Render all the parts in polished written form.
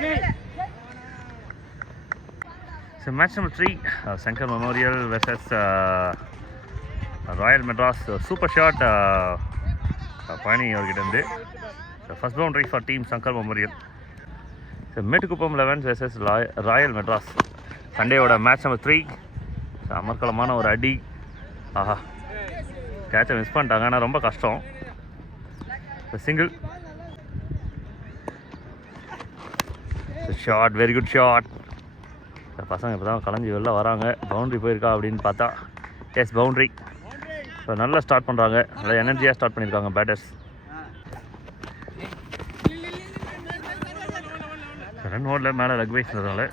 So match number 3, Shankar Memorial versus Royal Madras. Super shot, Pani orgidande. So first boundary for team Shankar Memorial. So Metukupam 11 versus Royal Madras. Sunday oda match number 3. So அமர்க்கலமான ஒரு அடி. ஆஹா, கேட்சை miss பண்ணிட்டாங்க, ஆனால் ரொம்ப கஷ்டம். Single shot, very good shot. பசங்க இப்போ தான் கலைஞ்சி வெளில வராங்க. பவுண்ட்ரி போயிருக்கா அப்படின்னு பார்த்தா எஸ், பவுண்ட்ரி. ஸோ நல்லா ஸ்டார்ட் பண்ணுறாங்க, நல்லா எனர்ஜியாக ஸ்டார்ட் பண்ணியிருக்காங்க பேட்டர்ஸ். ரன் ஓடல, மேலே லெக் வைஸ் இருந்ததுனால.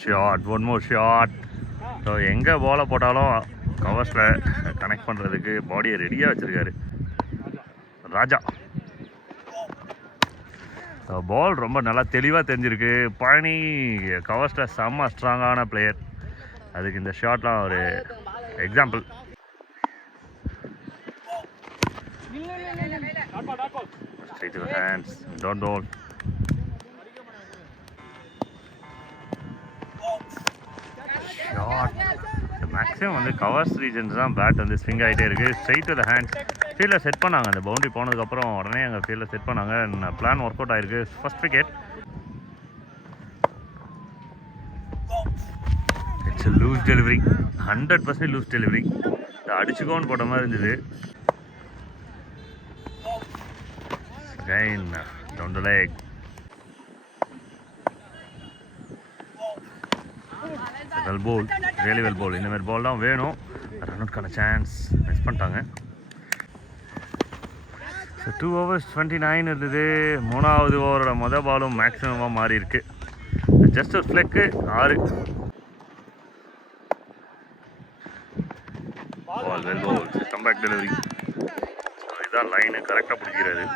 Shot, one more shot. So எங்கே பாலை போட்டாலும் கவர்ஸில் கனெக்ட் பண்ணுறதுக்கு பாடியை ரெடியாக வச்சுருக்காரு ராஜா. பால் ரொம்ப நல்லா தெளிவாக தெரிஞ்சிருக்கு. பழனி கவர்ஸில் செம்ம ஸ்ட்ராங்கான பிளேயர், அதுக்கு இந்த ஷாட்லாம் ஒரு example. Straight to the hands, don't roll. Shot. Maximum வந்து கவர்ஸ் ரீஜன்ஸ் தான் பேட் வந்து ஸ்விங் ஆகிட்டே இருக்குது. Straight to the hands. ஃபீல்டில் செட் பண்ணாங்க, அந்த பவுண்டரி போனதுக்கப்புறம் உடனே அங்கே ஃபீல்டில் செட் பண்ணாங்க. பிளான் ஒர்க் அவுட் ஆகிருக்கு. First wicket. It's loose delivery, 100% loose delivery. அடிச்சுக்கோன்னு போட்ட மாதிரி இருந்தது. Again, down the leg. Well bowled, really well bowled. இந்த மாதிரி பால் தான் வேணும். ரன் அவுட்கான சான்ஸ் மிஸ் பண்ணிட்டாங்க. ஸோ 2 overs 29 இருந்தது. 3வது ஓவரோட மொதல் பாலும் மேக்ஸிமமாக மாறி இருக்கு. ஜஸ்ட் ஒரு ஃப்ளெக்கு 6. Ball well bowl, comeback delivery. So இதான் லைனு கரெக்டாக பிடிக்கிறாரு.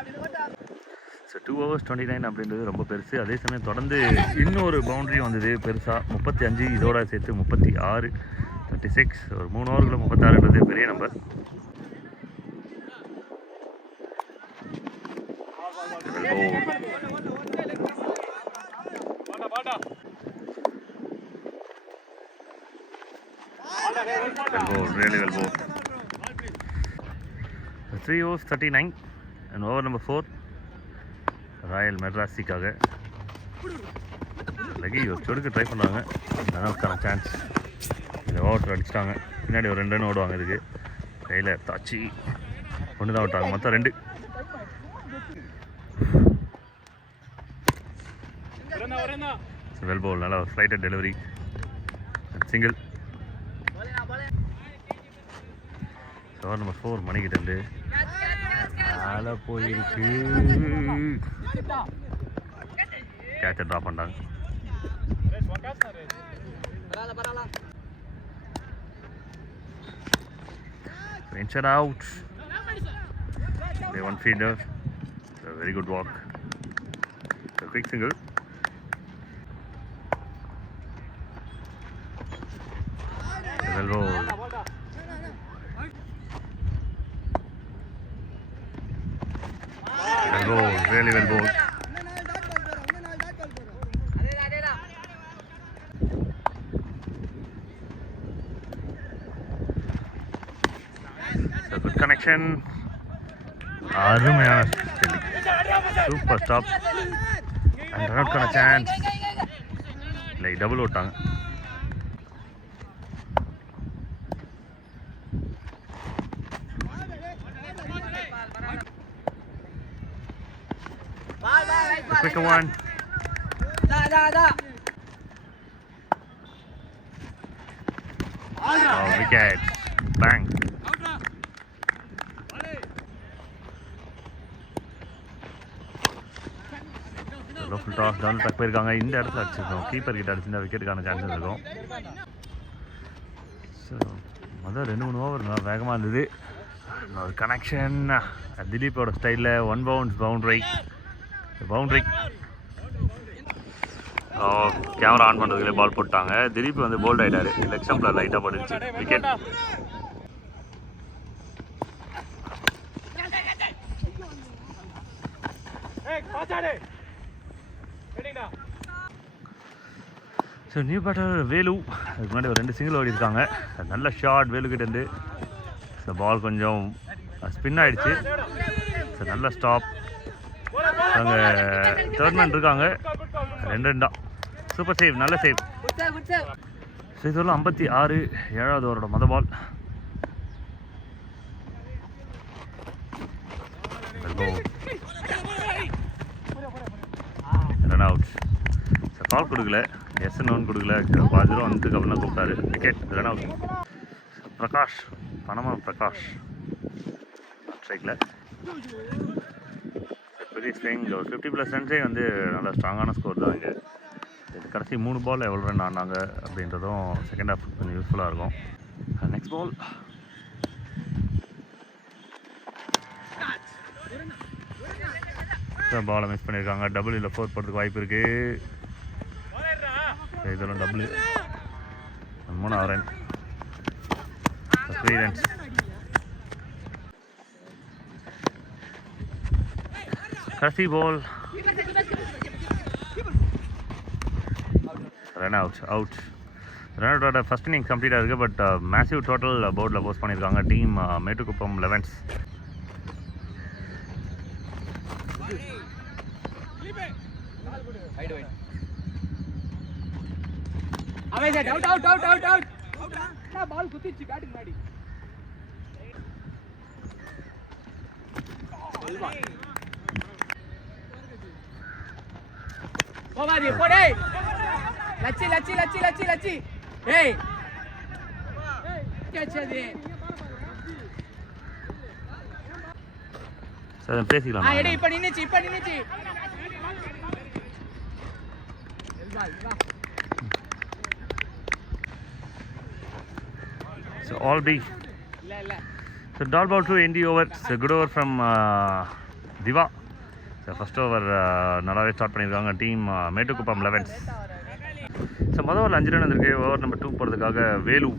ஸோ 2 overs 29 அப்படின்றது ரொம்ப பெருசு. அதே சமயம் தொடர்ந்து இன்னொரு பவுண்ட்ரி வந்தது பெருசாக, 35. இதோட சேர்த்து 36, 36. ஒரு 3 ஓவருக்குள்ள 36ன்றது பெரிய number. Really well bowled. 3 overs 39 and over number 4 Royal மெட்ராஸிக்காக லகி ஒரு சொடுக்கு ட்ரை பண்ணுறாங்க. அதனால சான்ஸ். இந்த ஓவர் அடிச்சிட்டாங்க. பின்னாடி ஒரு 2 ரன் ஓடுவாங்க. இதுக்கு கையில் தாச்சி ஒன்று தான் விட்டாங்க, மொத்தம் 2. வெல் பவுல், நல்லா ஃப்ளைட்டட் டெலிவரி. சிங்கிள். ஓவர் நம்பர் 4 மணிக்கிட்டேருந்து மேலே போயிருக்கு. கேட்சை ட்ராப் பண்ணிட்டாங்க. Venture out. They one fielder. A very good walk. A quick single. Well bowled. Well bowled. Really well bowled. So good connection. அருமையான சூப்பர் ஸ்டாப். அண்ட் ரன் அவுட்கான chance. இல்லை, double ஓட்டாங்க. Quicker one. Oh, wicket. Bang. Local toss down duck போயிருக்காங்க. இந்த இடத்துல அடிச்சிருக்கோம். Keeper கிட்ட அடிச்சிருந்தா விக்கெட்டுக்கான chances இருக்கும். So மொதல் 2-3 ஓவர் நல்லா வேகமாக இருந்தது. ஒரு கனெக்ஷன் திலீப்போட ஸ்டைலில் 1 bounce பவுண்ட்ரி. கேமரா ஆன் பண்ணுறதுக்குள்ளே பால் போட்டாங்க. திலீப் வந்து போல்ட் ஆகிட்டார். லெக் ஸ்டம்பில் லைட்டாக போட்டுருச்சு. Wicket. So new batter Velu. அதுக்கு முன்னாடி ஒரு 2 சிங்கிள் ஓடி இருக்காங்க. நல்ல ஷாட் வேலு கிட்டேருந்து. ஸோ பால் கொஞ்சம் ஸ்பின் ஆகிடுச்சு. ஸோ நல்ல ஸ்டாப். அங்கே தேர்ட் மேன் இருக்காங்க. 2 சூப்பர் சேவ், நல்ல சேவ். ஸோ இதெல்லாம் 56 7வது ஓவரோட ball. Run out. So call கொடுக்கல, எஸ் நோன் கொடுக்கல. பாஜரும் வந்துட்டு அப்புறம் தான் கூப்பிட்டாரு. Wicket, run out. பிரகாஷ், பனமா பிரகாஷ் ஸ்ட்ரைக்கில். பெரிய ஸ்விங், ஒரு 50+ ரன்ஸே வந்து நல்ல ஸ்ட்ராங்கான ஸ்கோர் தான் இங்கே. இது கடைசி 3 பால் எவ்வளோ ரன் ஆனாங்க அப்படின்றதும் செகண்ட் ஹாஃப் கொஞ்சம் யூஸ்ஃபுல்லாக இருக்கும். Next ball. பாலை மிஸ் பண்ணியிருக்காங்க. டபுள் இல்லை 4 போகிறதுக்கு வாய்ப்பு இருக்குது. இதெல்லாம் டபுள் 3 ரன், 3 ரன்ஸ். கடைசி பால். Run out. ரன் அவுட்டோட ஃபர்ஸ்ட் இன்னிங் கம்ப்ளீட்டாக இருக்குது. பட் மேசிவ் டோட்டல் போர்டில் போஸ்ட் பண்ணியிருக்காங்க டீம் மேட்டுக்குப்பம் 11s. பேசிக்கலாம். So all B. So dot ball to end the over. So good over from Diva. So first over நல்லாவே start பண்ணியிருக்காங்க team Mettukuppam 11s. So மொதல் over 5 run வந்திருக்கு. Over number 2 போகிறதுக்காக Velu.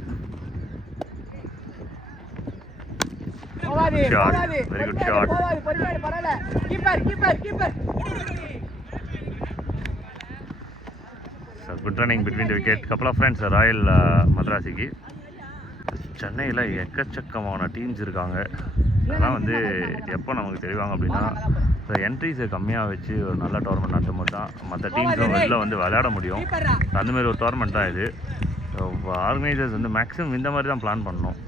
Shot. Very good shot. So good running between the wicket. Couple of runs royal மദ്രാസിக்கு. சென்னையில் எக்கச்சக்கமான teams இருக்காங்க. அதெல்லாம் வந்து எப்போ நமக்கு தெரிவாங்க அப்படின்னா ஸோ என்ட்ரிஸை கம்மியாக வச்சு ஒரு நல்ல டோர்னமெண்ட் நடத்தும் போது தான் மற்ற டீம்ஸும் வெளில வந்து விளையாட முடியும். அந்தமாரி ஒரு டோர்னமெண்ட் தான் இது. ஸோ ஆர்கனைசர்ஸ் வந்து மேக்ஸிமம் இந்த மாதிரி தான் பிளான் பண்ணணும்.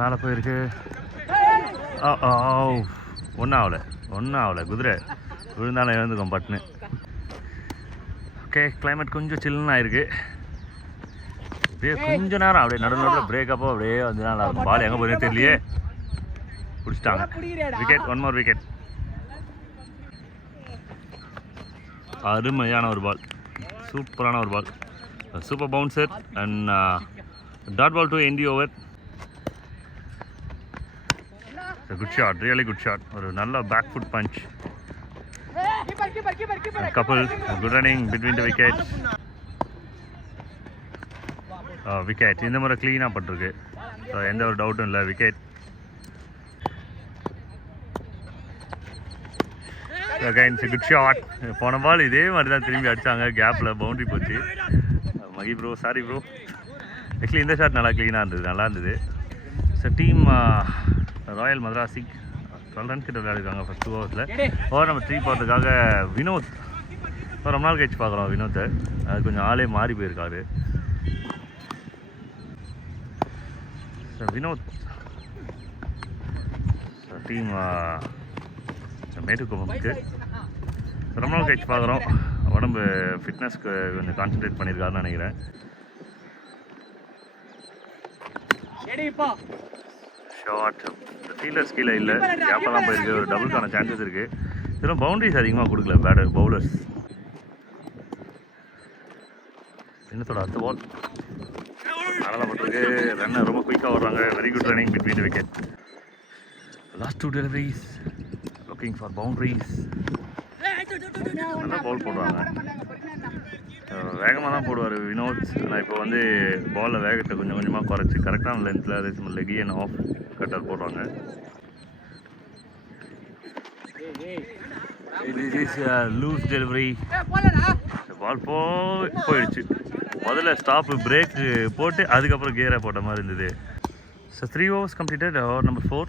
மேலே போயிருக்கு. ஒன்றும் ஆகலை. குதிரை விழுந்தாலும் எழுந்துக்கும் பட்டுன்னு. ஓகே, கிளைமேட் கொஞ்சம் சில்லுன்னு ஆயிருக்கு. அப்படியே கொஞ்ச நேரம் அப்படியே நடுவில் பிரேக்கப்போ அப்படியே வந்து நல்லா இருக்கும். பால் எங்கே போயிருந்தே தெரியலையே. பிடிச்சிட்டாங்க. Wicket, 1 more wicket. அருமையான ஒரு பால், சூப்பரான ஒரு ball. Super bouncer and dot ball to end the over. Good shot, really good shot. ஒரு நல்ல back foot punch. couple good running between the wickets. Wicket இந்த முறை க்ளீனாக பட்டிருக்கு. ஸோ எந்த ஒரு டவுட்டும் இல்லை. விக்கெட். Again good shot. போன பால் இதே மாதிரி தான் திரும்பி அடித்தாங்க. கேப்பில் பவுண்ட்ரி போச்சு. மகி ப்ரோ, சாரி ப்ரோ. ஆக்சுவலி இந்த ஷாட் நல்லா க்ளீனாக இருந்தது. ஸோ டீம் ராயல் மദ്രാസിக் 12 ரன்ஸ் கிட்ட விளையாடுறாங்க ஃபஸ்ட் 2 ஓவர்ஸில். ஓவர் நம்பர் 3 போகிறதுக்காக வினோத். ரொம்ப நாள் கழிச்சு பார்க்குறோம் வினோத்தை. அது கொஞ்சம் ஆளே மாறி போயிருக்காரு. ஸோ வினோத் டீம் மேட்டுக்குப்பமுக்கு ரொம்ப நாள் கழிச்சு பார்க்குறோம். உடம்பு ஃபிட்னஸ்க்கு கொஞ்சம் கான்சன்ட்ரேட் பண்ணியிருக்காருன்னு நினைக்கிறேன். ஷார்ட் ஃபீல்டர்ஸ் கீழே இல்லை, கேப்பில் தான் போயிருக்கு. ஒரு டபுளுக்கான சான்சஸ் இருக்குது. இதெல்லாம் பவுண்டரிஸ் அதிகமாக கொடுக்கல பவுலர்ஸ். இன்னத்தோட அடுத்த பால் நல்லா போட்டிருக்கு. ரன்னர் ரொம்ப குயிக்காக வர்றாங்க. Very good running between the wicket. Last 2 deliveries looking for boundaries. நல்லா பால் போடுறாங்க. வேகமாக தான் போடுவார் வினோத். ஆனால் இப்போ வந்து பாலில் வேகத்தை கொஞ்சம் கொஞ்சமாக குறைச்சி கரெக்டான லென்த்தில் அதே சமயம் லெக் அண்ட் ஆஃப் கட்டர் போடுவாங்க. This is a loose delivery. பால் போயிடுச்சு. முதல்ல ஸ்டாப்பு பிரேக் போட்டு அதுக்கப்புறம் கியரை போட்ட மாதிரி இருந்தது. So 3 overs completed. Over number 4.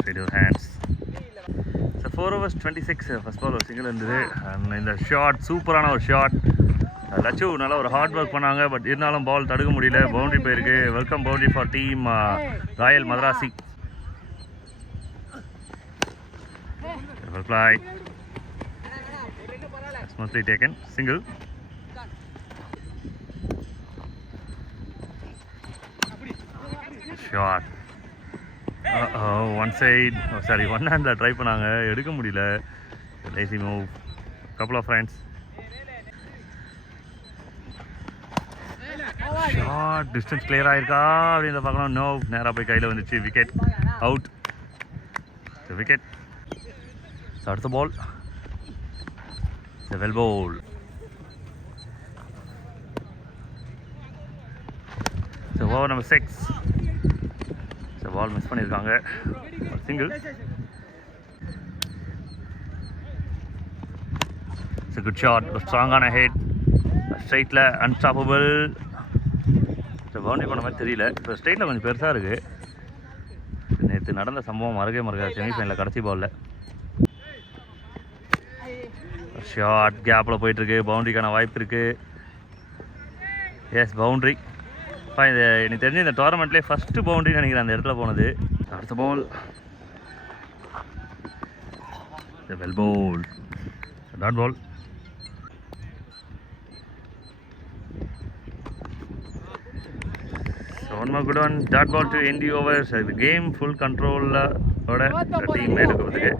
Straight your hands. ஸோ 4 overs 26. ஃபர்ஸ்ட் பால் ஒரு சிங்கிள் இருந்தது. அண்ட் இந்த ஷாட் சூப்பரான ஒரு ஷாட். லட்சு நல்லா ஒரு ஹார்ட் ஒர்க் பண்ணாங்க. பட் இருந்தாலும் பால் தடுக்க முடியல. பவுண்டரி போயிருக்கு. Welcome boundary for team Royal Madrasi. Fly. Smoothly taken. Single. Shot. One side. Oh, sorry, one hand try பண்ணாங்க. எடுக்க முடியல. Lazy move. Couple of friends. Shot. Distance clear ஆயிருக்கா அப்படின்றத பார்க்கணும். No. நேரா போய் கையில் வந்துச்சு. Wicket. Out. The wicket. Start the ball. The well ball. So over number 6. So ball miss பண்ணிருக்காங்க. Single. It's a good shot. Strong on a hit. Straightல unstoppable. So boundary பண்ண மாதிரி தெரியல. இப்போ ஸ்ட்ரைட்ல கொஞ்சம் பெருசா இருக்கு. நேற்று நடந்த சம்பவம் மறக்காது. செமிஃபைனலில் கடைசி பால்ல ஷார்ட் கேப்பில் போயிட்டுருக்கு. பவுண்ட்ரிக்கான வாய்ப்பு இருக்குது. Yes boundary. இது எனக்கு தெரிஞ்சு இந்த டோர்னமெண்ட்லேயே ஃபஸ்ட்டு பவுண்ட்ரின்னு நினைக்கிறேன் அந்த இடத்துல போனது. அடுத்த ball well bowl. Dot ball. One more good one. Dot ball to end the overs. The game full control ஓட டீம் எடுக்கிறதுக்கு.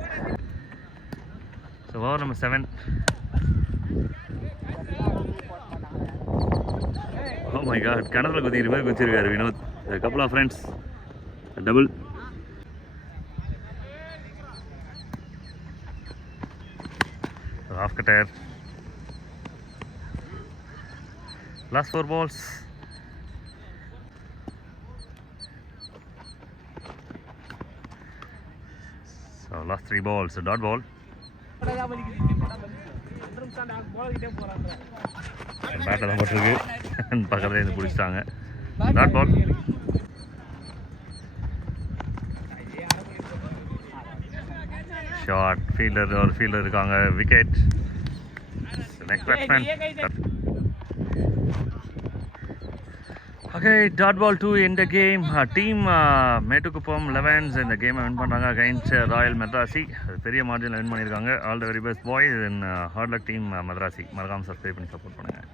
So over number 7. Oh my god, கணத்துல குதிக்கிற மாதிரி குதிச்சிருக்காரு Vinod. A couple of friends. A double. Half cutter. Last 4 balls. So last 3 balls. A dot ball. பேட்டை தான் போட்டிருக்கு. பக்கத்துல இருந்து பிடிச்சிட்டாங்க. Dot ball. ஷார்ட் ஃபீல்டர் ஒரு ஃபீல்டர் இருக்காங்க. Wicket. Next batsman. Okay, dot ball to end the game. Team Metukuppam 11s இந்த கேமை win பண்ணுறாங்க அகைன்ஸ்ட் ராயல் மெட்ராசி. பெரிய மார்ஜினில் வின் பண்ணியிருக்காங்க. All the very best boys and hard luck team Madrasi. மறக்காமல் subscribe பண்ணி support பண்ணுங்கள்.